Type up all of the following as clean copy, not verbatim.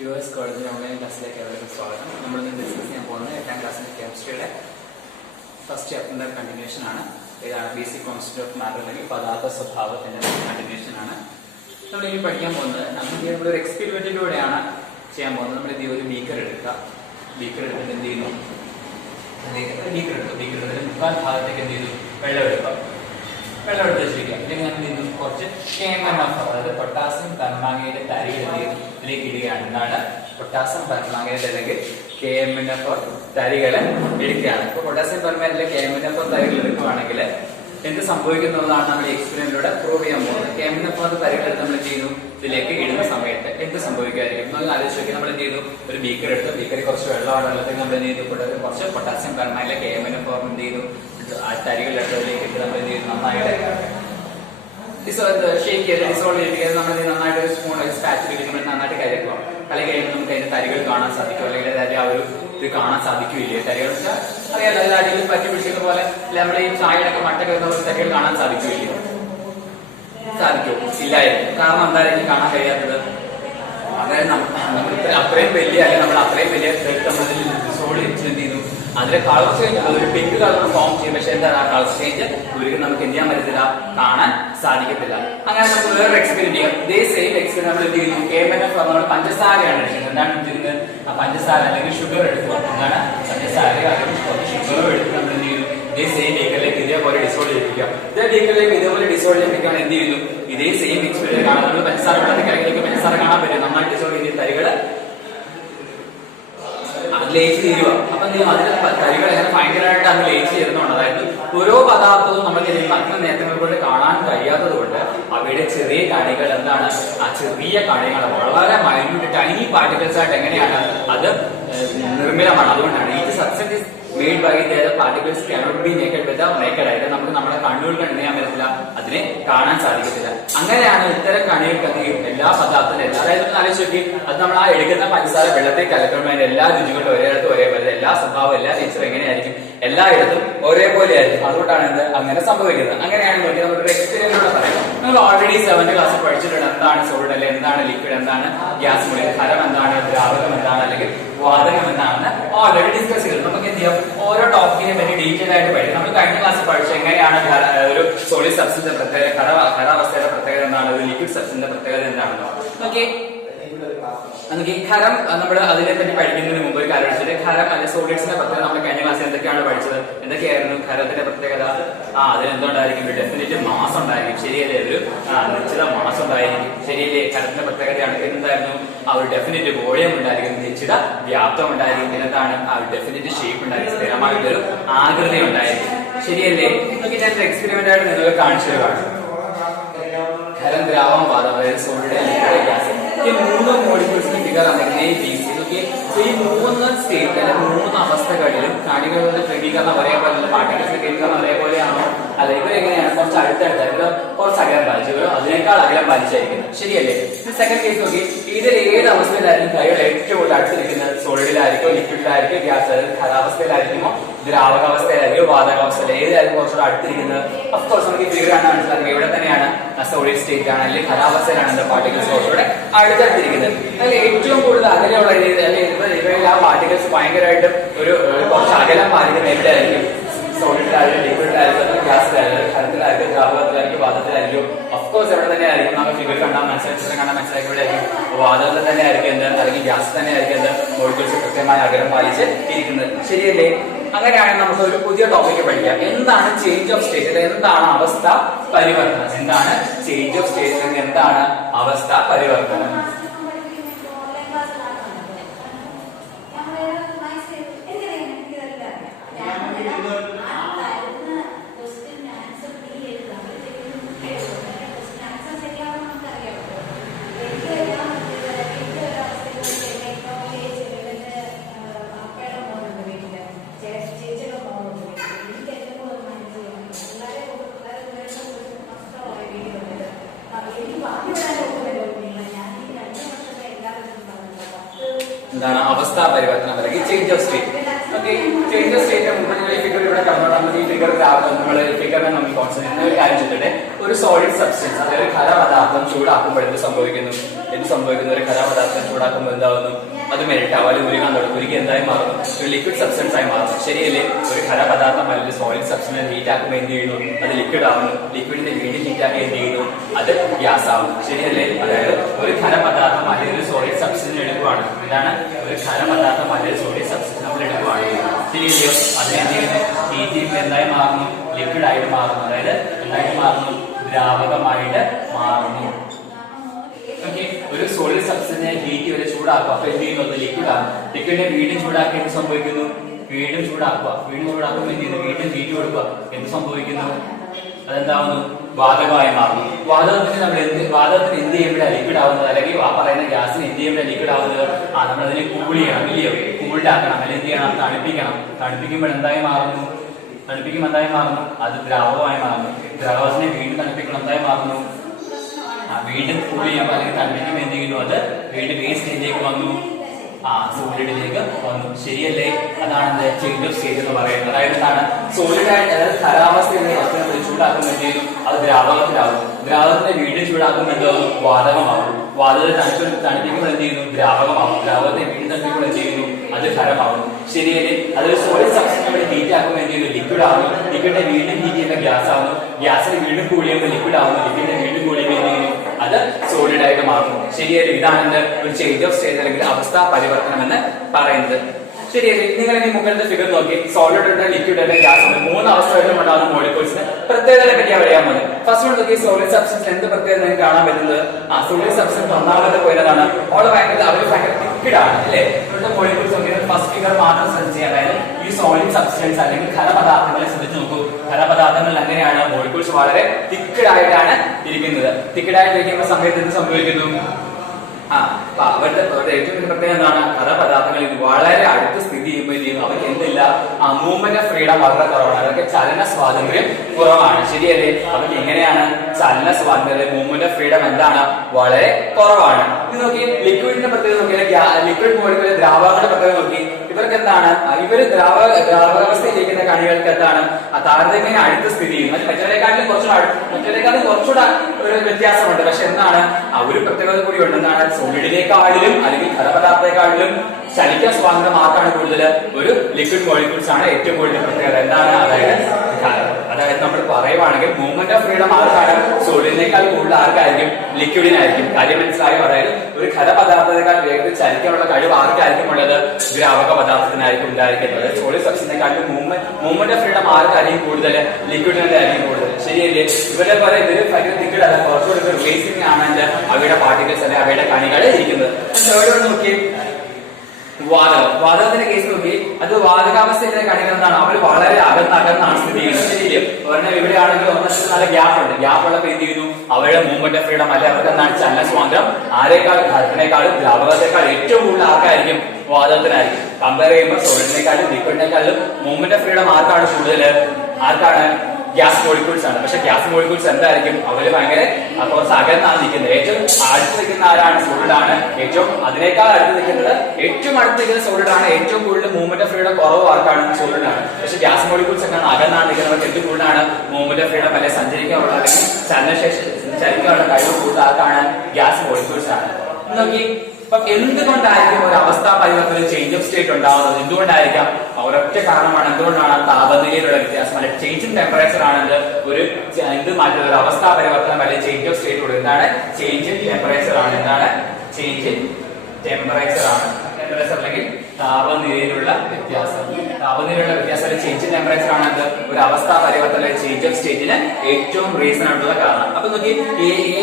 US കോളേജിലെ online ക്ലാസ്സിലേക്ക് എല്ലാവർക്കും സ്വാഗതം. നമ്മളിന്ന് ഡിസ്കസ് ചെയ്യാൻ പോകുന്നത് 8ാം ക്ലാസ്സിലെ കെമിസ്ട്രിയുടെ ഫസ്റ്റ് ചാപ്റ്ററിന്റെ കണ്ടിന്യൂഷൻ ആണ്. ഇതാണ് ബേസിക് കോൺസെപ്റ്റ് ഓഫ് മാറ്റർ അല്ലെങ്കിൽ പദാർത്ഥ സ്വഭാവത്തിന്റെ കണ്ടിന്യൂഷൻ ആണ്. നമ്മൾ ഇനി പഠിക്കാൻ പോകുന്നത് നമ്മളൊരു എക്സ്പെരിമെന്റിലൂടെയാണ് ചെയ്യാൻ പോകുന്നത്. നമ്മൾ ഇത് ഒരു ബീക്കർ എടുക്കുക. ബീക്കർ എടുത്തിട്ട് എന്ത് ചെയ്യുന്നു? ബീക്കർ എടുത്തിട്ട് മുക്കാൽ ഭാഗത്തേക്ക് എന്ത് ചെയ്തു? വെള്ളം എടുക്കുക. വെള്ളം എടുത്ത് വെച്ചിരിക്കുക. ഇതിലേക്ക് നമ്മൾ എന്ത് ചെയ്യുന്നു? കുറച്ച് KMnO4 അതായത് പൊട്ടാസ്യം പെർമാംഗനേറ്റ് തരികൾ എന്ത് ചെയ്യുന്നു? ഇതിലേക്ക് ഇടുകയാണ്. എന്താണ്? പൊട്ടാസ്യം പെർമാംഗനേറ്റ് അല്ലെങ്കിൽ KMnO4 തരികളെ എടുക്കുകയാണ്. ഇപ്പോൾ പൊട്ടാസ്യം പെർമാംഗനേറ്റിലെ KMnO4 തരികൾ എടുക്കുകയാണെങ്കിൽ എന്ത് സംഭവിക്കുന്നതാണ് നമ്മൾ എക്സ്പെരിമെന്റിലൂടെ പ്രൂവ് ചെയ്യാൻ പോകുന്നത്. KMnO4 തരികൾ എടുത്ത് നമ്മൾ എന്ത് ചെയ്യുന്നു? ഇതിലേക്ക് ഇടുന്ന സമയത്ത് എന്ത് സംഭവിക്കാതിരിക്കും? നമ്മൾ ആലോചിച്ച് നമ്മൾ എന്ത് ചെയ്തു? ഒരു ബീക്കർ എടുത്ത് ബീക്കറിൽ കുറച്ച് വെള്ളമാണ്. വെള്ളത്തിൽ നമ്മൾ എന്ത് ചെയ്തു? കുറച്ച് പൊട്ടാസ്യം പെർമാംഗനേറ്റിലെ KMnO4 എന്ത് ചെയ്തു? ആ തരികളിലേക്ക് ഇട്ട് നമ്മൾ എന്ത് ചെയ്തു? നന്നായിട്ട് ഷേക്ക് ചെയ്ത് ഡിസോൾവ് ചെയ്ത് നമ്മൾ നന്നായിട്ട് ഒരു സ്പൂൺ സ്പാച്ചിലേക്ക് നമ്മൾ നന്നായിട്ട് കരുക്കുക. അല്ലെങ്കിൽ നമുക്ക് അതിന്റെ തരികൾ കാണാൻ സാധിക്കും. അല്ലെങ്കിൽ അതിന്റെ ആ ഒരു ഇത് കാണാൻ സാധിക്കില്ലേ? തരികൾ വെച്ചാൽ അറിയാലോ, അതായത് അടിയിൽ പറ്റി പിടിച്ചത് പോലെ നമ്മുടെ ഈ ചായയുടെ മട്ടൊക്കെ തരികൾ കാണാൻ സാധിക്കില്ലേ? സാധിക്കും? ഇല്ലായിരുന്നു. കാരണം എന്തായാലും കാണാൻ കഴിയാത്തത് അതായത് നമ്മൾ അത്രയും വലിയ അല്ലെങ്കിൽ നമ്മൾ അത്രയും വലിയ നമ്മൾ ഡിസോൾവ് ചെയ്ത് എന്ത് ചെയ്യുന്നു? അതിലെ കളർ ചേഞ്ച് ഒരു പിങ്ക് കളർ ഫോം ചെയ്യും. പക്ഷെ എന്താണ് ആ കളർ ചേഞ്ച് ഒരിക്കലും നമുക്ക് എന്ത് ചെയ്യാൻ പറ്റത്തില്ല, കാണാൻ സാധിക്കത്തില്ല. അങ്ങനെ നമുക്ക് വേറെ എക്സ്പെരിമെന്റ് ചെയ്യാം. ഇതേ സെയിം എക്സ്പെരിമെന്റ് നമ്മൾ എന്ത് ചെയ്യുന്നു? KMnO4 നമ്മൾ പഞ്ചസാരയാണ് എടുക്കുന്നത്. എന്താണ് ചെയ്യുന്നത്? ആ പഞ്ചസാര അല്ലെങ്കിൽ ഷുഗർ എടുക്കുക. എന്താണ്? പഞ്ചസാര അല്ലെങ്കിൽ ഷുഗറും എടുത്ത് നമ്മൾ എന്ത് ചെയ്യുന്നു? ഇതേ സെയിം ബീക്കറിലേക്ക് ഇതേപോലെ ഡിസോൾവ് ചെയ്യിപ്പിക്കാം. ഇതേ ബീക്കറിലേക്ക് ഇതേപോലെ ഡിസോൾവ് ചെയ്യിപ്പിക്കാൻ എന്ത് ചെയ്യുന്നു? ഇതേ സെയിം എക്സ്പെരിമെന്റ് കാണാൻ നമ്മൾ പഞ്ചസാര വെള്ളത്തിലേക്ക് പഞ്ചസാര കാണാൻ പറ്റും. നന്നായി ഡിസോൾവ് ചെയ്ത തരികള് ലയിച്ച് തീരുക. അപ്പൊ അതിന്റെ തരികൾ എങ്ങനെ ഭയങ്കരമായിട്ട് അത് ലയിച്ച് ചേരുന്നുണ്ട്. അതായത് ഓരോ പദാർത്ഥവും നമുക്ക് മറ്റു നേത്രങ്ങൾ കൊണ്ട് കാണാൻ കഴിയാത്തത് കൊണ്ട് അവയുടെ ചെറിയ കണികൾ എന്താണ്? ആ ചെറിയ കണികൾ വളരെ മൈന്യൂട്ട് ടൈനി പാർട്ടിക്കിൾസ് ആയിട്ട് എങ്ങനെയാണ് അത് നിർമ്മിതമാണ്. അതുകൊണ്ടാണ് ഈ substance made by the particles cannot be naked with the naked eye. നമുക്ക് നമ്മുടെ കണ്ണുകൾ കണ്ടു ചെയ്യാൻ പറ്റത്തില്ല, അതിനെ കാണാൻ സാധിക്കത്തില്ല. അങ്ങനെയാണ് ഇത്തരം കണികൾക്ക് എല്ലാ പദാർത്ഥത്തിലും അതായത് ആലോചിച്ച് നോക്കി, അത് നമ്മൾ ആ എടുക്കുന്ന പഞ്ചസാര വെള്ളത്തിൽ കലക്കുമ്പോൾ എല്ലാ രുചികളും ഒരേടത്തും ഒരേപോലെ, എല്ലാ സ്വഭാവം എല്ലാ നേച്ചറും എങ്ങനെയായിരിക്കും? എല്ലായിടത്തും ഒരേപോലെ ആയിരിക്കും. അതുകൊണ്ടാണ് എന്ത് അങ്ങനെ സംഭവിക്കുന്നത്. അങ്ങനെയാണ് നോക്കി നമുക്ക് എക്സ്പെരിമെന്റിലൂടെ പറയാം. നമ്മൾ ഓൾറെഡി 7th ക്ലാസ്സിൽ പഠിച്ചിട്ടുണ്ട് എന്താണ് സോളിഡ് അല്ലെങ്കിൽ എന്താണ് ലിക്വിഡ്, എന്താണ് ഗ്യാസ് മൂലം, ഖരം എന്താണ്, ദ്രാവകം എന്താണ്, അല്ലെങ്കിൽ വാതകം എന്താണെന്ന് ഓൾറെഡി ഡിസ്കസ് ചെയ്തു. നമുക്ക് എന്ത് ചെയ്യാം? ഓരോ ടോപ്പിക്കിനെ പറ്റി ഡീറ്റെയിൽ ആയിട്ട് പഠിക്കും. നമ്മൾ കഴിഞ്ഞ ക്ലാസ്സിൽ പഠിച്ചു എങ്ങനെയാണ് ഒരു സോളിഡ് സബ്സ്റ്റൻസിന്റെ പ്രത്യേകത, ഖരാവസ്ഥയുടെ പ്രത്യേകത എന്താണ്, ഒരു ലിക്വിഡ് സബ്സ്റ്റൻസിന്റെ പ്രത്യേകത എന്താണെന്നോ ഓക്കെ. നമുക്ക് ഈ ഖരം നമ്മൾ അതിനെ പറ്റി പഠിക്കുന്നതിന് മുമ്പ് ഒരു കാര്യം വെച്ചിട്ട് ഖരം അല്ലെ സോളിഡ്സിന്റെ പ്രത്യേകത നമ്മൾ കഴിഞ്ഞ ക്ലാസ്സിൽ എന്തൊക്കെയാണ് പഠിച്ചത്? എന്തൊക്കെയായിരുന്നു ഖരത്തിന്റെ പ്രത്യേകത? അതിനെന്തുണ്ടായിരിക്കും? ഒരു ഡെഫിനിറ്റ് മാസ് ഉണ്ടായിരിക്കും. ശരിയല്ലേ? ഒരു നിശ്ചിത മാസ് ഉണ്ടായിരിക്കും. ശരിയല്ലേ? ഖരത്തിന്റെ പ്രത്യേകതയാണ് എന്തായിരുന്നു? ആ ഒരു ഡെഫിനിറ്റ് വോളിയം ഉണ്ടായിരിക്കും, നിശ്ചിത വ്യാപ്തം ഉണ്ടായിരിക്കും. എന്താണ്? ആ ഒരു ഡെഫിനിറ്റ് ഷേപ്പ് ഉണ്ടായിരിക്കും, സ്ഥിരമായിട്ടൊരു ആകൃതി ഉണ്ടായിരിക്കും. ശരിയല്ലേ? നമുക്ക് ഞാൻ എക്സ്പെരിമെന്റ് ആയിട്ട് നിങ്ങൾക്ക് കാണിച്ചു തരുവാണ്. ഖരം, ദ്രാവകം, വാതകം, അതായത് സോളിഡ്, ലിക്വിഡ്, ഗ്യാസ്, ഈ 3 മോളിക്യൂൾസിന്റെ ഫിഗർ ആണ് ഈ 3 സ്റ്റേറ്റ് അല്ലെങ്കിൽ 3 അവസ്ഥകളിലും കണികളുടെ ക്രമീകരണം ഒരേപോലെ, പാർട്ടിക്കിൾസിന്റെ ക്രമീകരണം ഒരേപോലെയാണോ? അല്ല, ഇവരെങ്ങനെയാണ്? കുറച്ച് അടുത്തടുത്തായിട്ട് കുറച്ച് അകലം പാലിച്ചു, അതിനേക്കാൾ അകലം പാലിച്ചായിരിക്കുന്നത്. ശരിയല്ലേ? സെക്കൻഡ് കേസ് നോക്കി, ഇതിൽ ഏത് അവസ്ഥയിലായിരിക്കും കൈകൾ ഏറ്റവും കൂടുതൽ അടുത്തിരിക്കുന്നത്? സോളിഡിലായിരിക്കോ, ലിക്വിഡിലായിരിക്കോ, ഗ്യാസ് അതായത് ഖരാവസ്ഥയിലായിരിക്കുമോ, ദ്രാവകാവസ്ഥയിലായിരിക്കും, വാതകാവസ്ഥയിൽ ഏതായിരിക്കും കുറച്ചുകൂടെ അടുത്തിരിക്കുന്നത്? ഓഫ്കോഴ്സ് നമുക്ക് ഈ ഫിഗർ ആണ് മനസ്സിലാക്കുക. ഇവിടെ തന്നെയാണ് സോളിഡ് സ്റ്റേറ്റ് ആണ് അല്ലെങ്കിൽ ഖരാവസ്ഥയിലാണ് പാർട്ടിക്കിൾസ് കുറച്ചുകൂടെ അടുത്തടുത്തിരിക്കുന്നത്. അതിൽ ഏറ്റവും കൂടുതൽ അകലെയുള്ള ഇവയിൽ ആ പാർട്ടിക്കിൾസ് ഭയങ്കരമായിട്ട് ഒരു കുറച്ച് അകലം പാലിക്കുന്ന എവിടെയായിരിക്കും? സോളിഡിലായിരിക്കും, ലിക്വിഡിലായിരിക്കും, ഗ്യാസിലായിരിക്കും, ഖരത്തിലായിരിക്കും, ദ്രാവകത്തിലായിരിക്കും, വാതകത്തിലായിരിക്കും. ഓഫ്കോഴ്സ് എവിടെ തന്നെ ആയിരിക്കും? നമുക്ക് ഫിഗർ കണ്ടാൽ മനസ്സിലാക്കി കണ്ടാൽ മനസ്സിലാക്കി എവിടെയായിരിക്കും? വാതകത്തിൽ തന്നെ ആയിരിക്കും എന്ത്, അല്ലെങ്കിൽ ഗ്യാസ് തന്നെ ആയിരിക്കും എന്ത്, മോളിക്യൂൾസ് കൃത്യമായ അകലം പാലിച്ച് ഇരിക്കുന്നത്. ശരിയല്ലേ? അങ്ങനെയാണെങ്കിൽ നമുക്ക് ഒരു പുതിയ ടോപ്പിക്ക് പഠിക്കാം. എന്താണ് ചേഞ്ച് ഓഫ് സ്റ്റേറ്റ്? എന്താണ് അവസ്ഥ പരിവർത്തനം? എന്താണ് ചേഞ്ച് ഓഫ് സ്റ്റേറ്റ്? എന്താണ് അവസ്ഥ പരിവർത്തനം? എന്താണ് അവസ്ഥ പരിവർത്തനം അല്ലെങ്കിൽ change of state? Okay, change of state മുമ്പ് നിങ്ങൾ ഈ ഫിഗർ ഇവിടെ കണ്ടോളാം. നമുക്ക് ഈ ഫിഗർ നമ്മൾ ഫിഗറിനെ നമ്മൾ കോൺസെൻട്രേറ്റ് ഒരു കാര്യം ചെയ്തിട്ട് ഒരു സോളിഡ് സബ്സ്റ്റൻസ് അതായത് ഖരപദാർത്ഥം ചൂടാക്കുമ്പോൾ എന്ത് സംഭവിക്കുന്നു? ഒരു ഖരപദാർത്ഥം ചൂടാക്കുമ്പോൾ എന്താവുന്നു? അത് മെൽറ്റ് ആവും, അല്ലെങ്കിൽ ഉരുകാൻ തുടങ്ങും. ഉരുകി എന്തായി മാറുന്നു? ഒരു ലിക്വിഡ് സബ്സ്റ്റൻസ് ആയി മാറുന്നു. ശരിയല്ലേ? ഒരു ഖരപദാർത്ഥം അല്ലെങ്കിൽ സോളിഡ് സബ്സ്റ്റൻസ് ഹീറ്റ് ആക്കുമ്പോൾ എന്ത് ചെയ്യുന്നു? അത് ലിക്വിഡ് ആവുന്നു. ലിക്വിഡിന്റെ വീണ്ടും ഹീറ്റ് ആക്കി എന്ത് ചെയ്യുന്നു? അത് ഗ്യാസ് ആവുന്നു. ശരിയല്ലേ? അതായത് ഒരു ഖരപദാർത്ഥം അല്ലെങ്കിൽ ഒരു സോളിഡ് സബ്സ്റ്റൻസ് എടുക്കുകയാണ്. എന്താണ്? ഒരു ഖരപദാർത്ഥം അല്ലെങ്കിൽ സോളിഡ് സബ്സ്റ്റൻസ് നമ്മൾ എടുക്കുകയാണ്. ശരിയല്ലയോ? അതിനെ എന്ത് ചെയ്യുന്നു? ഹീറ്റ് ചെയ്യുമ്പോൾ എന്തായി മാറുന്നു? ലിക്വിഡ് ആയിട്ട് മാറുന്നു. അതായത് എന്തായിട്ട് മാറുന്നു? ദ്രാവകമായിട്ട് മാറുന്നു. ഓക്കെ, ഒരു സോളിഡ് സബ്സ്റ്റൻസിനെ ഹീറ്റ് വരെ ചൂടാക്കുക. അപ്പൊ എന്ത് ചെയ്യുന്നു? അത് ലിക്വിഡ് ആകും. ലിക്വിഡിനെ വീണ്ടും ചൂടാക്കി എന്ത് സംഭവിക്കുന്നു? വീണ്ടും ചൂടാക്കുക. വീണ്ടും ചൂടാക്കുമ്പോൾ എന്ത് ചെയ്യുന്നു? വീണ്ടും ഹീറ്റ് കൊടുക്കുക. എന്ത് സംഭവിക്കുന്നു? അതെന്താവുന്നു? വാതകമായി മാറുന്നു. വാതകത്തിന് എന്ത് ചെയ്യുമ്പോഴാണ് ലിക്വിഡ് ആവുന്നത്? അല്ലെങ്കിൽ ആ പറയുന്ന ഗ്യാസിന് എന്ത് ചെയ്യുമ്പോഴാണ് ലിക്വിഡ് ആവുന്നത്? നമ്മൾ അതിനെ കൂൾ ചെയ്യണം, ഇല്ലയോ? കൂൾഡ് ആക്കണം, അല്ലെങ്കിൽ എന്ത് ചെയ്യണം? തണുപ്പിക്കണം. തണുപ്പിക്കുമ്പോൾ എന്തായി മാറുന്നു? അത് ദ്രാവകമായി മാറുന്നു. ദ്രാവകത്തിനെ വീണ്ടും തണുപ്പിക്കണം. എന്തായി മാറുന്നു? വീണ്ടും കൂൾ ചെയ്യുമ്പോൾ അല്ലെങ്കിൽ തണുപ്പിക്കുമ്പോൾ എന്ത് ചെയ്യുന്നു? അത് വീണ്ടും ഈ സ്റ്റേജിലേക്ക് വന്നു, സോളിഡിലേക്ക് വന്നു. ശരിയല്ലേ? അതാണ് ചേഞ്ച് ഓഫ് സ്റ്റേറ്റ് എന്ന് പറയുന്നത്. അതായത് എന്താണ്? സോളിഡായിട്ട് അതായത് ഖരാവസ്ഥയിൽ ചൂടാക്കുമ്പോൾ എന്ത് ചെയ്യുന്നു? അത് ദ്രാവകത്തിലാവും. ദ്രാവകത്തിനെ വീണ്ടും ചൂടാക്കുമ്പോൾ എന്താവും? വാതകമാവും. വാതകത്തെ തണുപ്പിക്കുമ്പോൾ എന്ത് ചെയ്യുന്നു? ദ്രാവകമാവും. ദ്രാവകത്തെ വീണ്ടും തണുപ്പിക്കുമ്പോൾ എന്ത് ചെയ്യുന്നു? അത് ഖരമാവുന്നു. ശരിയല്ലേ? അതൊരു സോളിഡ് സബ്സ്റ്റൻസ് നമ്മൾ ഹീറ്റ് ആക്കുമ്പോൾ എന്ത് ചെയ്യുന്നു? ലിക്വിഡ് ആവുന്നു. ലിക്വിഡിനെ വീണ്ടും ഹീറ്റ് ചെയ്യുമ്പോൾ ഗ്യാസ് ആവുന്നു. ഗ്യാസിനെ വീണ്ടും കൂൾ ചെയ്യുമ്പോൾ ലിക്വിഡ് ആവുന്നു. ലിക്വിഡിനെ വീണ്ടും കൂൾ ചെയ്യുമ്പോൾ എന്ത് ചെയ്യുന്നു? അത് സോളിഡ് ആയിട്ട് മാറുന്നു. ശരിയല്ലേ? ഇതാണ് ഒരു ചേഞ്ച് ഓഫ് സ്റ്റേറ്റ് അല്ലെങ്കിൽ അവസ്ഥാ പരിവർത്തനം എന്ന് പറയുന്നത്. ശരിയല്ലേ? നിങ്ങൾ ഇനി മുകളിലത്തെ ഫിഗർ നോക്കി. സോളിഡ് ഉണ്ട്, ലിക്വിഡ് ഉണ്ട്, ഗ്യാസ് ഉണ്ട്. 3 അവസ്ഥകളിലും ഉണ്ടാകുന്ന മോളിക്യൂൾസിന് പ്രത്യേകതകളെ പറ്റി അറിയാൻ മതി. ഫസ്റ്റ് വൺ നോക്കി, സോളിഡ് സബ്സ്റ്റൻസ് എന്ത് പ്രത്യേകത നിങ്ങൾക്ക് കാണാൻ പറ്റുന്നത്? സോളിഡ് സബ്സ്റ്റൻസ് ഒന്നാമത്തെ പോയതാണ് അവർ ഭയങ്കര ലിക്വിഡ് ആണ്, അല്ലേ? ഇവിടുത്തെ മോളിക്യൂൾസ് നോക്കി ഫസ്റ്റ് ഫിഗർ മാത്രം ശ്രദ്ധിക്കുക. അതായത് ഈ സോളിഡ് സബ്സ്റ്റൻസ് അല്ലെങ്കിൽ ഖരപദാർത്ഥങ്ങളെ ശ്രദ്ധിച്ചു നോക്കൂ. ഖരപദാർത്ഥങ്ങൾ അങ്ങനെയാണ്, മോളിക്യൂൾസ് വളരെ ലിക്വിഡ് ആയിട്ടാണ് ഇരിക്കുന്നത്. ലിക്വിഡ് ആയിട്ടിരിക്കുന്ന സമയത്ത് എന്ത് സംഭവിക്കുന്നു? അവരുടെ ഏറ്റവും വലിയ പ്രത്യേകത എന്താണ്? ഖരപദാർത്ഥങ്ങൾ ഇത് വളരെ അടുത്ത് സ്ഥിതി ചെയ്യുമ്പോൾ അവർക്ക് എന്തില്ല? മൂവ്മെന്റ് ഓഫ് ഫ്രീഡം വളരെ കുറവാണ്. അവർക്ക് ചലന സ്വാതന്ത്ര്യം കുറവാണ്. ശരിയല്ലേ? അവർക്ക് എങ്ങനെയാണ് ചലന സ്വാതന്ത്ര്യം, മൂവ്മെന്റ് ഓഫ് ഫ്രീഡം എന്താണ്? വളരെ കുറവാണ്. ഇത് നോക്കി, ലിക്വിഡിന്റെ പ്രത്യേകത നോക്കിയാൽ ലിക്വിഡ് മോളിക്യൂൾ ദ്രാവകങ്ങളുടെ പ്രത്യേകത നോക്കി. ഇവർക്ക് എന്താണ്? ഇവര് ദ്രാവകാവസ്ഥയിലിരിക്കുന്ന കണികൾക്ക് എന്താണ്? താരതമ്യേന അടുത്ത് സ്ഥിതി ചെയ്യും. മറ്റേക്കാട്ടിലും കുറച്ചുകൂടെ ഒരു വ്യത്യാസമുണ്ട്. പക്ഷെ എന്താണ്? ഒരു പ്രത്യേകത കൂടി ഉണ്ട്. എന്താണ്? സോളിഡിനെക്കാളിലും അല്ലെങ്കിൽ ഖരപദാർത്ഥത്തെക്കാളിലും ചലിക്കാൻ സ്വാതന്ത്ര്യം ആർക്കാണ് കൂടുതൽ? ഒരു ലിക്വിഡ് മോളിക്യൂൾസ് ആണ് ഏറ്റവും കൂടുതൽ പ്രത്യേകത. എന്താണ്? അതായത് നമ്മൾ പറയുവാണെങ്കിൽ മൂവ്മെന്റ് ഓഫ് ഫ്രീഡം ആർക്കാണ്? സോളിഡിനേക്കാൾ കൂടുതൽ ആർക്കായിരിക്കും? ലിക്വിഡിനായിരിക്കും. കാര്യം മനസ്സിലായോ? അതായത് ഒരു ഖരപദാർത്ഥത്തെക്കാൾ വേഗത്തിൽ ചലിക്കാനുള്ള കഴിവ് ആർക്കായിരിക്കും ഉള്ളത്? ദ്രാവക പദാർത്ഥത്തിനായിരിക്കും ഉണ്ടായിരിക്കുന്നത്. സോളിഡ് സബ്സ്റ്റൻസിനെക്കാളും മൂവ്മെന്റ് ഓഫ് ഫ്രീഡം ആർക്കായിരിക്കും കൂടുതൽ? ലിക്വിഡിന്റെ ആയിരിക്കും കൂടുതൽ. ശരിയല്ലേ? ഇവരെ പോലെ ഇവര് ഭയങ്കര ലിക്വിഡ് അല്ല, കുറച്ചുകൂടി റിലേസിംഗ് ആണ് അവയുടെ പാർട്ടിക്കിൾസ് അല്ലെങ്കിൽ അവയുടെ കണികൾ ഇരിക്കുന്നത്. തേർഡ് നോക്കി, വാതകത്തിന്റെ കേസ് നോക്കി. അത് വാതകാവസ്ഥയിലെ കണികൾ എന്താണ്? അവർ വളരെ അകന്നാണ് സ്ഥിതി ചെയ്യുന്നത്. ശരിയല്ലേ? ഒരെണ്ണം ഇവിടെയാണെങ്കിൽ ഒരെണ്ണത്തിൽ നല്ല ഗ്യാപ്പ് ഉണ്ട്. ഗ്യാപ്പ് ഉള്ളപ്പോൾ എന്ത് ചെയ്യുന്നു? അവരുടെ മൂവ്മെന്റ് ഓഫ് ഫ്രീഡം അല്ലെ അവർക്ക് എന്താണ്? ചലന സ്വാതന്ത്ര്യം ആരെക്കാളും ഖരത്തിനേക്കാളും ദ്രാവകത്തെക്കാളും ഏറ്റവും കൂടുതൽ ആർക്കായിരിക്കും? വാതകത്തിനായിരിക്കും. കമ്പയർ ചെയ്യുമ്പോൾ സോളിഡിനേക്കാളും ലിക്വിഡിനേക്കാളും മൂവ്മെന്റ് ഓഫ് ഫ്രീഡം ആർക്കാണ് കൂടുതൽ? ആർക്കാണ്? ഗ്യാസ് മോളിക്യൂൾസ് ആണ്. പക്ഷെ ഗ്യാസ് മോളിക്യൂൾസ് എന്തായിരിക്കും? അവര് ഭയങ്കര കുറച്ച് അകന്നാണ് നിൽക്കുന്നത്. ഏറ്റവും അടുത്ത് നിൽക്കുന്ന ആരാണ്? സോളിഡ് ആണ്. അതിനേക്കാൾ അടുത്ത് നിൽക്കുന്നത് ഏറ്റവും അടുത്ത് നിൽക്കുന്ന സോളിഡ് ആണ്. ഏറ്റവും കൂടുതൽ മൂവ്മെന്റ് ഓഫ് ഫ്രീഡം കുറവ് ആർക്കാണ്? സോളിഡ് ആണ്. പക്ഷെ ഗ്യാസ് മോളിക്യൂൾസ് ഒക്കെ അകന്നാണ് നിൽക്കുന്നവർക്ക് ഏറ്റവും കൂടുതലാണ് മൂവ്മെന്റ് ഓഫ് ഫ്രീഡം അല്ലെങ്കിൽ സഞ്ചരിക്കാനുള്ള അല്ലെങ്കിൽ ചലിക്കാനുള്ള കഴിവ് കൂടുതൽ ആർക്കാണ്? ഗ്യാസ് മോളിക്യൂൾസ് ആണ്. നോക്കി, അപ്പം എന്തുകൊണ്ടായിരിക്കും ഒരു അവസ്ഥാ പരിവർത്തനം ചേഞ്ച് ഓഫ് സ്റ്റേറ്റ് ഉണ്ടാവുന്നത്? എന്തുകൊണ്ടായിരിക്കാം? ഒരൊറ്റ കാരണമാണ്. എന്തുകൊണ്ടാണ്? താപനിലയിലുള്ള വ്യത്യാസം അല്ലെങ്കിൽ ചേഞ്ച് ഇൻ ടെമ്പറേച്ചർ ആണെന്ന് ഒരു മാറ്റുന്നത്? ഒരു അവസ്ഥാ പരിവർത്തനം അല്ലെങ്കിൽ ചേഞ്ച് ഓഫ് സ്റ്റേറ്റ് ഉള്ളത് എന്താണ്? ചേഞ്ച് ഇൻ ടെമ്പറേച്ചർ ആണ്. എന്താണ്? ചേഞ്ച് ഇൻ ടെമ്പറേച്ചർ ആണ്. ടെമ്പറേച്ചർ അല്ലെങ്കിൽ താപനിലയിലുള്ള വ്യത്യാസം. താപനിലയിലുള്ള വ്യത്യാസം അല്ലെങ്കിൽ ചേഞ്ച് ഇൻ ടെമ്പറേച്ചർ ആണ് ഒരു അവസ്ഥാ പരിവർത്തനം ചേഞ്ച് ഓഫ് സ്റ്റേറ്റിന് ഏറ്റവും റീസൺ ആയിട്ടുള്ള കാരണം. അപ്പൊ നോക്കി,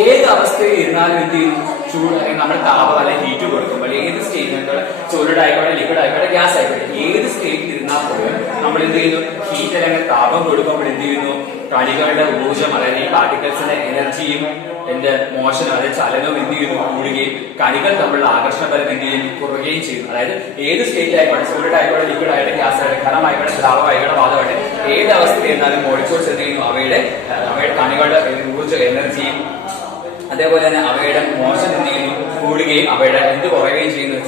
ഏത് അവസ്ഥയിൽ ഇരുന്നാലും എന്ത് ചെയ്യുന്നു? ചൂട് അല്ലെങ്കിൽ നമ്മൾ താപം അല്ലെങ്കിൽ ഹീറ്റ് കൊടുക്കുമ്പോൾ ഏത് സ്റ്റേറ്റിൽ സോളിഡ് ആയിക്കോട്ടെ, ലിക്വിഡ് ആയിക്കോട്ടെ, ഗ്യാസ് ആയിക്കോട്ടെ, ഏത് സ്റ്റേറ്റിൽ ഇരുന്നാൽ പോലും നമ്മൾ എന്ത് ചെയ്യുന്നു? ഹീറ്റ് അല്ലെങ്കിൽ താപം കൊടുക്കുമ്പോൾ എന്ത് ചെയ്യുന്നു? കണികളുടെ ഊർജ്ജം അല്ലെങ്കിൽ ഈ പാർട്ടിക്കിൾസിന്റെ എനർജിയും മോഷനും അതായത് ചലനവും എന്ത് ചെയ്യുന്നു? കൂടുകയും കണികൾ തമ്മിലുള്ള ആകർഷണബലം എന്ത് ചെയ്യും? കുറയുകയും ചെയ്യും. അതായത് ഏത് സ്റ്റേറ്റ് ആയിക്കോട്ടെ, സോളിഡ് ആയിക്കോട്ടെ, ലിക്വിഡ് ആയിട്ട്, ഗ്യാസ് ആയിട്ട്, ഖരമായിക്കോട്ടെ, ദ്രാവകമായിക്കോട്ടെ, വാതകമായിട്ട്, ഏത് അവസ്ഥയിൽ ഇരുന്നാലും മോളിക്യൂൾസ് എന്ത് ചെയ്യുന്നു? അവയുടെ കണികളുടെ ഊർജ്ജ എനർജിയും അതേപോലെ തന്നെ അവയുടെ മോഷൻ എന്ത് ചെയ്യുന്നു? കൂടുകയും അവയുടെ എന്ത് കുറയുകയും ചെയ്യുന്നു,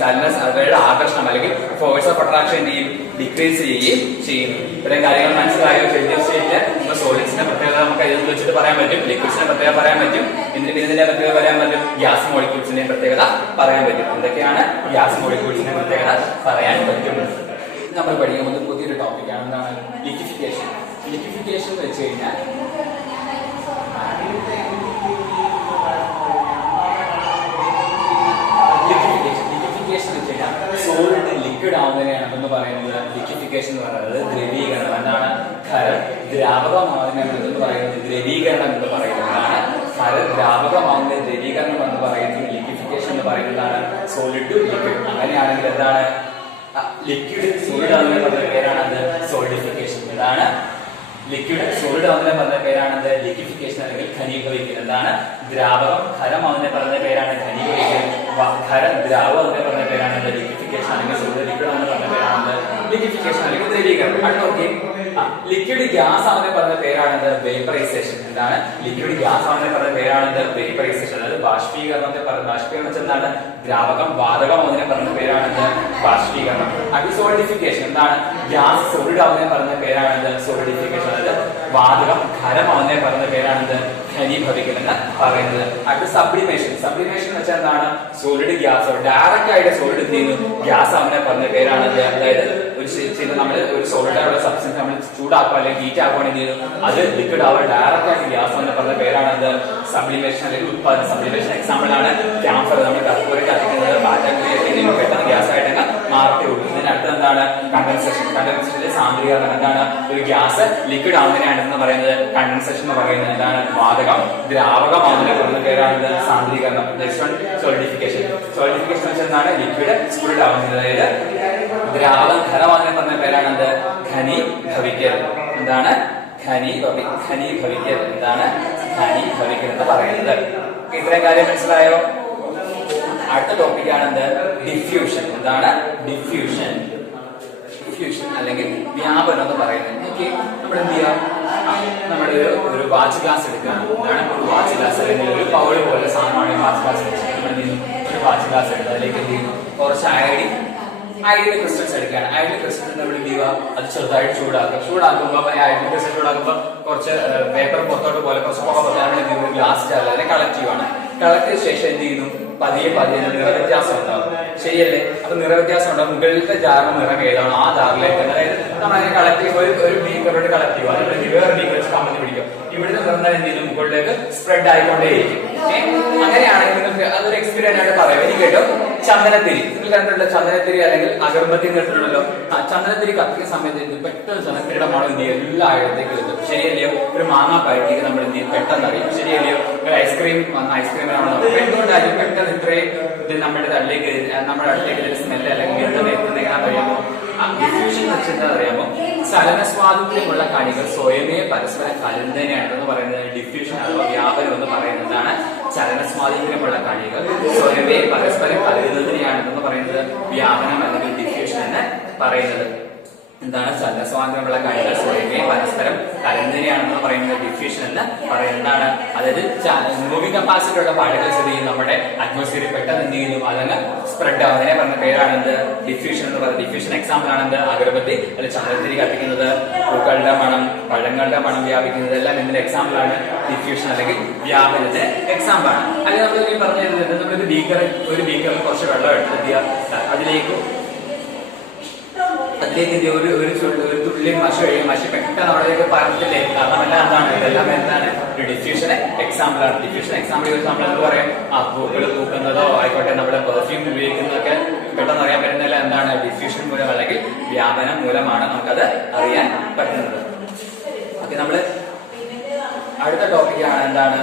അവയുടെ ആകർഷണം അല്ലെങ്കിൽ ഫോഴ്സ് ഓഫ് അട്രാക്ഷൻ എന്ത് ചെയ്യും, ഡിക്രീസ് ചെയ്യുകയും ചെയ്യുന്നു. ഇത്രയും കാര്യങ്ങൾ മനസ്സിലായോ? നമ്മൾ സോളിഡ്സിന്റെ പ്രത്യേകത നമുക്ക് ഇതിൽ വെച്ചിട്ട് പറയാൻ പറ്റും, ലിക്വിഡ്സിന്റെ പ്രത്യേകത പറയാൻ പറ്റും, ഇതിന്റെ പ്രത്യേകത പറയാൻ പറ്റും, ഗ്യാസ് മോളിക്യൂൾസിന്റെ പ്രത്യേകത പറയാൻ പറ്റും. എന്തൊക്കെയാണ് ഗ്യാസ് മോളിക്യൂൾസിന്റെ പ്രത്യേകത പറയാൻ പറ്റും? നമ്മൾ പഠിക്കുന്നത് പുതിയൊരു ടോപ്പിക്കാണ്. എന്താണ് ലിക്വിഫിക്കേഷൻ? ലിക്വിഫിക്കേഷൻ എന്ന് വെച്ച് കഴിഞ്ഞാൽ സോളിഡ് ലിക്വിഡ് ആവുന്നതിനെയാണെന്ന് പറയുന്നത് ലിക്വിഫിക്കേഷൻ എന്ന് പറയുന്നത് ദ്രവീകരണം. എന്താണ്? ഖരം ദ്രാവകമാവുന്നതിനെന്ന് പറയുന്നത് ദ്രവീകരണം എന്ന് പറയുന്നതാണ്. ഖരം ദ്രാവകമാവുന്ന ദ്രവീകരണം എന്ന് പറയുന്നത് ലിക്വിഫിക്കേഷൻ എന്ന് പറയുന്നതാണ്. Solid to liquid. അങ്ങനെയാണെങ്കിൽ എന്താണ്? ലിക്വിഡ് സോളിഡ് ആവുന്നതിനെ പറഞ്ഞ പേരാണത് സോളിഡിഫിക്കേഷൻ. എന്താണ്? ലിക്വിഡ് സോളിഡ് ആവുന്നതിനെ പറഞ്ഞ പേരാണത് ലിക്വിഫിക്കേഷൻ അല്ലെങ്കിൽ ഘനീഭവിക്കൽ. എന്താണ്? ദ്രാവകം ഖരമാവുന്നതിനെ പറഞ്ഞ പേരാണ് ഘനീഭവിക്കൽ. ഖരം ദ്രാവകത്തെ പറഞ്ഞ പേരാണ് ലിക്വിഫിക്കേഷൻ അല്ലെങ്കിൽ സോളിഡ് ലിക്വിഡ് ആവുന്ന പറഞ്ഞ പേരാണ് ലിക്വിഫിക്കേഷൻ അല്ലെങ്കിൽ ദ്രവീകരണം. അടുത്ത നോക്കി, ലിക്വിഡ് ഗ്യാസ് ആവുന്നതിനെ പറഞ്ഞ പേരാണത് വേപ്പറൈസേഷൻ. എന്താണ്? ലിക്വിഡ് ഗ്യാസ് ആവുന്നതിനെ പറഞ്ഞ പേരാണത് വേപ്പറൈസേഷൻ. അതായത് ബാഷ്പീകരണത്തെ ബാഷ്പീകരണം എന്താണ്? ദ്രാവകം വാതകം ആവുന്നതിനെ പറഞ്ഞ പേരാണത് ബാഷ്പീകരണം. അടുത്ത സോളിഡിഫിക്കേഷൻ. എന്താണ്? ഗ്യാസ് സോളിഡ് ആവുന്നതിനെ പറഞ്ഞ പേരാണത് സോളിഡിഫിക്കേഷൻ. അതായത് വാതകം ഖരമാവുന്നതിനെ പറഞ്ഞ പേരാണത് ഘനീഭവിക്കൽ എന്ന് പറയുന്നത്. അടുത്ത സബ്ലിമേഷൻ. സബ്ലിമേഷൻ എന്ന് വെച്ചാൽ എന്താണ്? സോളിഡ് ഗ്യാസ് ഡയറക്റ്റ് ആയിട്ട് സോളിഡ് എന്ത് ചെയ്യുന്നു, ഗ്യാസ് ആവുന്നതിനെ പറഞ്ഞ പേരാണത്. അതായത് നമ്മൾ ഒരു സോളിഡ് ആയിട്ടുള്ള സബ്സ്റ്റൻസ് നമ്മൾ ചൂടാക്കുക അല്ലെങ്കിൽ ഹീറ്റ് ആക്കുകയാണ് എന്ത് ചെയ്യുന്നു, അത് ലിക്വിഡ് ആവുക ഡയറക്റ്റ് ആയിട്ട് ഗ്യാസ് എന്ന് പറഞ്ഞ പേരാണത് സബ്ലിമേഷൻ അല്ലെങ്കിൽ ഉത്പാദനം. സബ്ലിമേഷൻ എക്സാമ്പിൾ ആണ് ക്യാമ്പർ. നമ്മൾ കർപ്പൂരം കത്തിക്കുന്നത് ബാറ്ററി പെട്ടെന്ന് ഗ്യാസ് ആയിട്ട് മാറത്തേ ഉള്ളൂ. ഇതിനടുത്ത് എന്താണ്? കണ്ടൻസേഷൻ. കണ്ടൻസേഷനിലെ സാന്ദ്രീകരണം. എന്താണ്? ഒരു ഗ്യാസ് ലിക്വിഡ് ആവുന്നതിനാണെന്ന് പറയുന്നത് കണ്ടൻസേഷൻ എന്ന് പറയുന്നത്. എന്താണ്? വാതകം ദ്രാവകമാവുന്നതിനെ പറഞ്ഞ പേരാണത് സാന്ദ്രീകരണം. Next one solidification. സോളിഡിഫിക്കേഷൻ വെച്ചാൽ എന്താണ്? ലിക്വിഡ് സോളിഡ് ആവുന്നത്. അതായത് ദ്രാവകം ഖരമാവുന്നതിനെ പറഞ്ഞ പേരാണത് ഘനീഭവിക്കൽ. എന്താണ്? ഘനീഭവിക്കൽ. എന്താണ്? ഘനീഭവിക്കൽ എന്ന് പറയുന്നത്. ഇത്രയും കാര്യം മനസ്സിലായോ? അടുത്ത ടോപ്പിക്കാണെന്ത്? ഡിഫ്യൂഷൻ. എന്താണ്? ഡിഫ്യൂഷൻ. ഡിഫ്യൂഷൻ അല്ലെങ്കിൽ വ്യാപനം എന്ന് പറയുന്നത്. ഓക്കെ, നമ്മൾ എന്ത് ചെയ്യാം? നമ്മുടെ ഒരു വാച്ച് ഗ്ലാസ് എടുക്കുകയാണ്. എന്താണ്? ഒരു വാച്ച് ഗ്ലാസ് അല്ലെങ്കിൽ ഒരു പൗള് പോലെ സാധനമാണ് വാച്ച് ഗ്ലാസ്. നമ്മൾ എന്ത് ചെയ്യുന്നു? ഒരു വാച്ച് ഗ്ലാസ് എടുത്ത് അതിലേക്ക് എന്ത് ചെയ്യുന്നു? കുറച്ച് ഐഡിയൽ ക്രിസ്റ്റൽസ് എടുക്കുകയാണ്. ഐഡിയൽ ക്രിസ്റ്റൽസ് നമ്മൾ എന്ത് ചെയ്യുക? അത് ചെറുതായിട്ട് ചൂടാക്കുമ്പോൾ ഐഡിയൽ ക്രിസ്റ്റൽ ചൂടാക്കുമ്പോൾ കുറച്ച് പേപ്പർ പുറത്തോട്ട് പോലെ കുറച്ച് പുക പറ്റാൻ ഗ്ലാസ് ജാറിൽ അതിനെ കളക്ട് ചെയ്യുവാണ്. കളക്ട് ചെയ്ത ശേഷം എന്ത് ചെയ്യുന്നു? പതിയെ നിറവ്യത്യാസം ഉണ്ടാവും. ശരിയല്ലേ? അപ്പൊ നിറവ്യത്യാസം ഉണ്ടാവും. മുകളിലത്തെ ജാറിന് നിറം ഏതാണോ ആ ജാറിലേക്ക്, അതായത് നമ്മൾ അതിനെ കളക്ട് ചെയ്യുമ്പോൾ ഒരു ബീക്കറോട് കളക്ട് ചെയ്യുക, അല്ലെങ്കിൽ വേറെ ബീക്കർ വെച്ച് കമ്പനി പിടിക്കും. ഇവിടുത്തെ നിറം എന്ത് ചെയ്യുന്നു? മുകളിലേക്ക് സ്പ്രെഡ് ആയിക്കൊണ്ടേയിരിക്കും. അങ്ങനെയാണെങ്കിൽ നിങ്ങൾക്ക് അതൊരു എക്സ്പീരിയൻസ് ആയിട്ട് പറയാം. എനിക്ക് കേട്ടോ, ചന്ദനത്തിരി നിങ്ങൾ കണ്ടിട്ടുള്ള ചന്ദനത്തിരി അല്ലെങ്കിൽ അഗർബത്തി കേട്ടിട്ടുണ്ടല്ലോ. ചന്ദനത്തിരി കത്തിക്കുന്ന സമയത്ത് പെട്ടെന്ന് ചന്ദനത്തിരിയുടെ മണം എന്ത് ചെയ്യും? എല്ലാ ആഴത്തേക്ക് എത്തും. ശരിയല്ലയോ? ഒരു മാങ്ങ പഴുത്തേക്ക് നമ്മൾ എന്ത് ചെയ്യും? പെട്ടെന്ന് അറിയും. ശരിയല്ലയോ? ഒരു ഐസ്ക്രീം വന്ന ഐസ്ക്രീമിനാണ് എന്തുകൊണ്ടായാലും പെട്ടെന്ന് ഇത്രയും ഇത് നമ്മുടെ അടുത്തേക്ക് സ്മെല്ല് അല്ലെങ്കിൽ എത്തുന്ന അറിയാമോ? ഡിഫ്യൂഷൻ വെച്ചെന്താ അറിയാമോ? ചലന സ്വാതന്ത്ര്യമുള്ള കണികൾ സ്വയമേ പരസ്പരം കലരുന്നതിനെയാണെന്ന് പറയുന്നത് ഡിഫ്യൂഷൻ അഥവാ വ്യാപനം എന്ന് പറയുന്നതാണ്. ചലന സ്വാതന്ത്ര്യമുള്ള കണികൾ സ്വയമേ പരസ്പരം കലരുന്നതിനെയാണെന്ന് പറയുന്നത് വ്യാപനം അല്ലെങ്കിൽ ഡിഫ്യൂഷൻ എന്ന് പറയുന്നത്. എന്താണ്? ചലന സ്വാതന്ത്ര്യമുള്ള കണികൾ സ്വയമേ പരസ്പരം കലരുന്നതിനെയാണെന്ന് പറയുന്നത് ഡിഫ്യൂഷൻ എന്ന് പറയുന്നതാണ്. അതായത് മൂവിംഗ് കപ്പാസിറ്റി ഉള്ള പാർട്ടിക്കിൾസ് എന്ത് ചെയ്യും? നമ്മുടെ അറ്റ്മോസ്ഫിയറിൽ പെട്ടെന്ന് എന്ത് ചെയ്യുന്നു? അതങ്ങ് സ്പ്രെഡ് ആവുന്നതിനെ പറഞ്ഞ പേരാണെന്ത്? ഡിഫ്യൂഷൻ എന്ന് പറയുന്നത്. Diffusion example ആണെന്ത്? അഗർബത്തി അല്ലെങ്കിൽ ചന്ദനത്തിരി കത്തിക്കുന്നത്, പൂക്കളുടെ മണം, പഴങ്ങളുടെ മണം വ്യാപിക്കുന്നത് എല്ലാം ഇതിന്റെ എക്സാമ്പിൾ ആണ്. ഡിഫ്യൂഷൻ അല്ലെങ്കിൽ വ്യാപനത്തിന്റെ എക്സാമ്പിൾ ആണ്. അല്ലെങ്കിൽ നമ്മൾ പറഞ്ഞു തരുന്നത്, നമ്മളൊരു ബീക്കറിൽ കുറച്ച് വെള്ളം എടുത്ത് അതിലേക്ക് ഒരു തുള്ളി മഷി പെട്ടെന്ന് അവിടേക്ക് പരത്തില്ലേ? കാരണം എല്ലാം എന്താണ്? ഇതെല്ലാം എന്താണ്? ഒരു ഡിഫ്യൂഷൻ എക്സാമ്പിൾ ആണ്. ഡിഫ്യൂഷൻ എക്സാമ്പിൾ നമ്മൾ എന്ത് പറയാം? പൂക്കൾ തൂക്കുന്നതോ ആയിക്കോട്ടെ, നമ്മുടെ പെർഫ്യൂം ഉപയോഗിക്കുന്നതൊക്കെ പെട്ടെന്ന് അറിയാൻ പറ്റുന്നില്ല. എന്താണ്? ഡിഫ്യൂഷൻ മൂലം അല്ലെങ്കിൽ വ്യാപനം മൂലമാണ് നമുക്കത് അറിയാൻ പറ്റുന്നത്. ഓക്കെ, നമ്മള് അടുത്ത ടോപ്പിക്കാണ് എന്താണ്?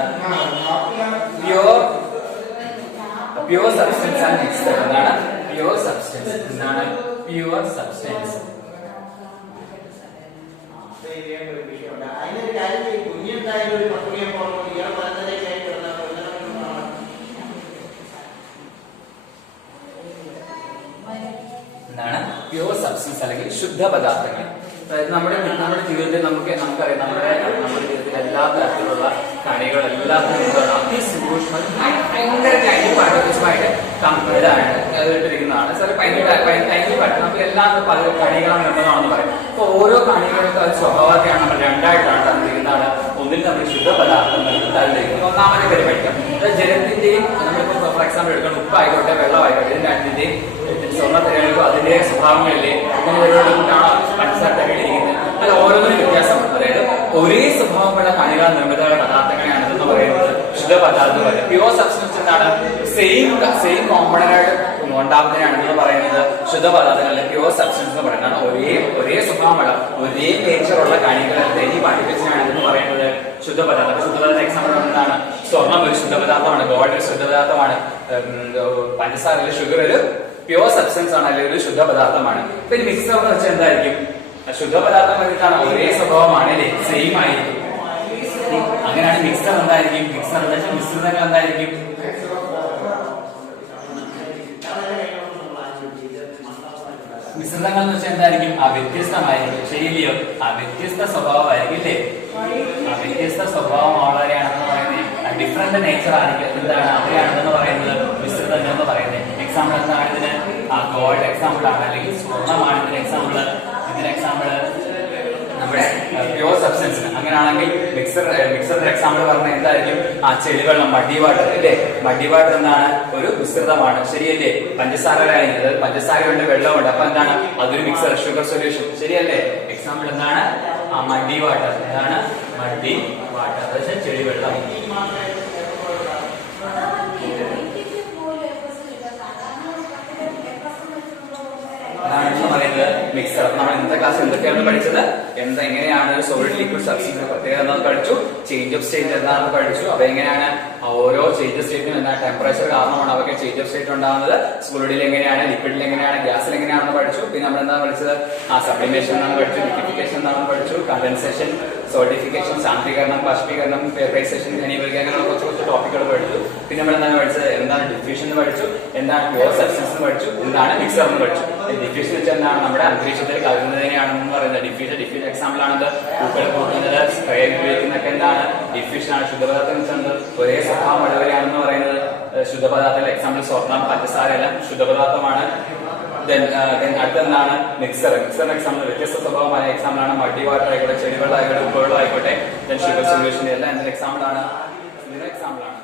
Pure substance and mixed. എന്താണ്? Pure substance. എന്താണ്? Pure substance. എന്താണ്? പ്യുവർ സബ്സ്റ്റൻസ് അല്ലെങ്കിൽ ശുദ്ധ പദാർത്ഥങ്ങൾ. അതായത് നമ്മുടെ ജീവിതത്തിൽ നമുക്കറിയാം, നമ്മുടെ ജീവിതത്തിൽ എല്ലാ തരത്തിലുള്ള കണികൾ എല്ലാത്തിനും അതിസൂക്ഷ്മ ഭയങ്കര ടൈനി പാർട്ടിക്കുമായിട്ട് ഇതാണ് ഇട്ടിരിക്കുന്നതാണ്. സാർ ടൈനി പാർട്ടി നമുക്ക് എല്ലാം പല കണികളാണ് നിർമ്മിതമാണെന്ന് പറയും. അപ്പൊ ഓരോ കണികൾക്ക് അത് സ്വഭാവത്തെയാണ് നമ്മൾ രണ്ടായിട്ടാണ് തന്നിരിക്കുന്നതാണ്. ഒന്നിൽ നമ്മൾ ശുദ്ധപദാർത്ഥം തന്നിരിക്കുന്നത്. ഒന്നാമത്തെ പേര് പഠിക്കാം. ജലത്തിന്റെയും നമ്മളിപ്പോ ഫോർ എക്സാമ്പിൾ എടുക്കണം, ഉപ്പായിക്കോട്ടെ വെള്ളമായിക്കോട്ടെ, ഇതിന്റെ രണ്ടിന്റെയും സ്വർണ്ണത്തിനും അതിന്റെ സ്വഭാവങ്ങളിലെ അങ്ങനെയാണ് പഞ്ചസാര ഇരിക്കുന്നത്. അത് ഓരോന്നിനും വ്യത്യാസമുണ്ട്. അതായത് ഒരേ സ്വഭാവമുള്ള കണികളാൽ നിർമ്മിതമായ പദാർത്ഥങ്ങളെയാണ് ഇതെന്ന് പറയുന്നത് ശുദ്ധപദാർത്ഥം. പ്യുവർ സബ്സ്റ്റൻസ് എന്താണ്? സെയിം കോമ്പണന്റ് ആയിട്ട് ഉണ്ടാകുന്നതിനാണെന്ന് പറയുന്നത് ശുദ്ധപദാർത്ഥങ്ങൾ അല്ലെങ്കിൽ പ്യുവർ സബ്സ്റ്റൻസ് എന്ന് പറയുന്നതാണ്. ഒരേ സ്വഭാവമുള്ള ഒരേ നേച്ചറുള്ള കണികൾ തനി പാർട്ടിക്കിൾസിനാണ് എന്ന് പറയുന്നത് ശുദ്ധപദാർത്ഥം. ശുദ്ധപദാർത്ഥ എക്സാമ്പിൾ എന്താണ്? സ്വർണ്ണം ഒരു ശുദ്ധപദാർത്ഥമാണ്, ഗോൾഡ് ഒരു ശുദ്ധപദാർത്ഥമാണ്, പഞ്ചസാര ഷുഗർ ഒരു പ്യുവർ സബ്സ്റ്റൻസ് ആണ്, അല്ലെങ്കിൽ ഒരു ശുദ്ധപദാർത്ഥമാണ്. ഇപ്പൊ ഈ മിക്സർ എന്ന് വെച്ചാൽ എന്തായിരിക്കും? ശുദ്ധപദാർത്ഥം വന്നിട്ടാണ് ഒരേ സ്വഭാവമാണ് അല്ലേ, സെയിം ആയിരിക്കും. അങ്ങനെയാണ് മിക്സർ എന്തായിരിക്കും? മിക്സർ എന്താ വെച്ചാൽ മിശ്രിതങ്ങൾ എന്തായിരിക്കും? മിശ്രിതങ്ങൾ എന്ന് വെച്ചാൽ എന്തായിരിക്കും? വ്യത്യസ്തമായിരിക്കും. ശരിയില്ലയോ? വ്യത്യസ്ത സ്വഭാവമായിരിക്കും അല്ലേ? വ്യത്യസ്ത സ്വഭാവമുള്ളവരെയാണെന്ന് പറയുന്നത് ഡിഫറെന്റ് നേച്ചർ ആയിരിക്കും. എന്താണ് അവരെയാണെന്ന് പറയുന്നത് മിശ്രിതങ്ങൾ എന്ന് പറയുന്നത്. എക്സാമ്പിൾ എന്താണ് ഇതിന്? ഗോൾഡ് എക്സാമ്പിൾ ആണ്, അല്ലെങ്കിൽ സ്വർണ്ണമാണ് ഇതിന് എക്സാമ്പിൾ. ഇതിന് എക്സാമ്പിൾ നമ്മുടെ പ്യുവർ സബ്സ്റ്റൻസിന്. അങ്ങനെയാണെങ്കിൽ മിക്സറിന്റെ എക്സാമ്പിൾ പറഞ്ഞാൽ എന്തായിരിക്കും? ചെളിവെള്ളം, മഡി വാട്ടർ അല്ലേ? മഡി വാട്ടർ എന്താണ്? ഒരു മിശ്രിതമാണ്. ശരിയല്ലേ? പഞ്ചസാര അതായത് പഞ്ചസാരയുണ്ട്, വെള്ളമുണ്ട്. അപ്പൊ എന്താണ്? അതൊരു മിക്സർ, ഷുഗർ സൊല്യൂഷൻ. ശരിയല്ലേ? എക്സാമ്പിൾ എന്താണ്? മഡി വാട്ടർ. എന്താണ് മഡി വാട്ടർ? അതായത് ചെളിവെള്ളം. പറയുന്നത് മിക്സർ. നമ്മൾ ഇന്നത്തെ ക്ലാസ് എന്തൊക്കെയാണ് പഠിച്ചത്? എങ്ങനെയാണ് ഒരു സോളിഡ് ലിക്വിഡ് സബ്സ്റ്റൻസിന്റെ പ്രത്യേകത എന്താണെന്ന് പഠിച്ചു. ചേഞ്ച് ഓഫ് സ്റ്റേറ്റ് എന്താണെന്ന് പഠിച്ചു. അപ്പൊ എങ്ങനെയാണ് ഓരോ ചേഞ്ച് ഓഫ് സ്റ്റേറ്റിനും എന്താ ടെമ്പറേച്ചർ കാരണമാണ് അവർക്ക് ചേഞ്ച് ഓഫ് സ്റ്റേറ്റ് ഉണ്ടാകുന്നത്. സോളിഡിൽ എങ്ങനെയാണ്, ലിക്വിഡിൽ എങ്ങനെയാണ്, ഗ്യാസിൽ എങ്ങനെയാണെന്ന് പഠിച്ചു. പിന്നെ നമ്മൾ എന്താണ് പഠിച്ചത്? സബ്ലിമേഷൻ എന്താണെന്ന് പഠിച്ചു, ലിക്വിഫിക്കേഷൻ എന്താണെന്ന് പഠിച്ചു, കണ്ടൻസേഷൻ, സോളിഡിഫിക്കേഷൻ, സാന്ദ്രീകരണം, ബാഷ്പീകരണം, വേപ്പറൈസേഷൻ, ഘനീഭവിക്കുക, അങ്ങനെ കുറച്ച് ടോപ്പിക്കുകൾ പഠിച്ചു. പിന്നെ നമ്മൾ എന്താണ് പഠിച്ചത്? എന്താണ് ഡിഫ്യൂഷൻ എന്ന് പഠിച്ചു, എന്താണ് പ്യുവർ സബ്സ്റ്റൻസ് എന്ന് പഠിച്ചു, എന്താണ് മിക്സർ എന്ന് പഠിച്ചു. ഡിഫ്യൂഷൻ വെച്ചാൽ എന്താണ്? നമ്മുടെ അന്തരീക്ഷത്തിൽ കലരുന്നതിനെയാണെന്ന് പറയുന്നത് ഡിഫ്യൂഷൻ. ഡിഫ്യൂഷൻ എക്സാമ്പിൾ ആണത് പൂക്കൾ പൂക്കുന്നത്, സ്പ്രേ ഉപയോഗിക്കുന്നതൊക്കെ എന്താണ്? ഡിഫ്യൂഷൻ ആണ്. ശുദ്ധപദാർത്ഥം വെച്ചാൽ ഒരേ സ്വഭാവം ഉള്ളവരെയാണെന്ന് പറയുന്നത് ശുദ്ധപദാർത്ഥം. എക്സാമ്പിൾ സ്വർണ്ണം, പഞ്ചസാര എല്ലാം ശുദ്ധപദാർത്ഥമാണ്. അടുത്തെന്താണ്? മിക്സർ. മിക്സറിന്റെ എക്സാമ്പിൾ വ്യത്യസ്ത സ്വഭാവമായ എക്സാമ്പിൾ ആണ്. മഡി വാട്ടർ ആയിക്കോട്ടെ, ചെളിവെള്ളം ആയിക്കോട്ടെ, ഉപ്പുവെള്ളം ആയിക്കോട്ടെ, ഷുഗർ സൊല്യൂഷൻ എല്ലാം എന്തൊരു എക്സാമ്പിൾ ആണ്? ഇതിന്റെ എക്സാമ്പിൾ ആണ്.